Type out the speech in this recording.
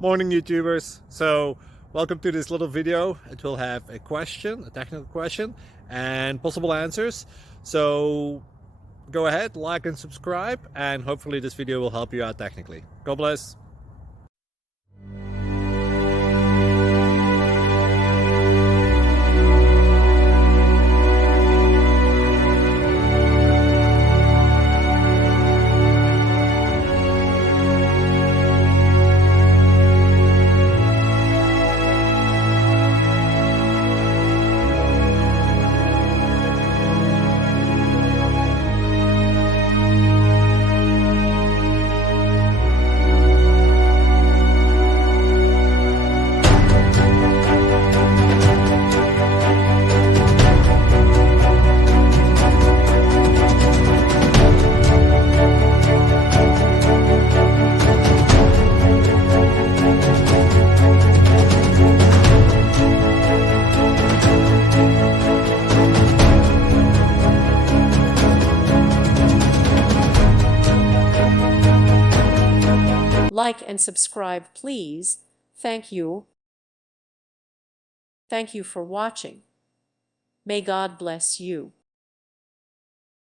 Morning YouTubers. So welcome to this little video. It will have a question, a technical question, and possible answers. So go ahead, like and subscribe, and hopefully this video will help you out technically. God bless. Like and subscribe, please. Thank you. Thank you for watching. May God bless you.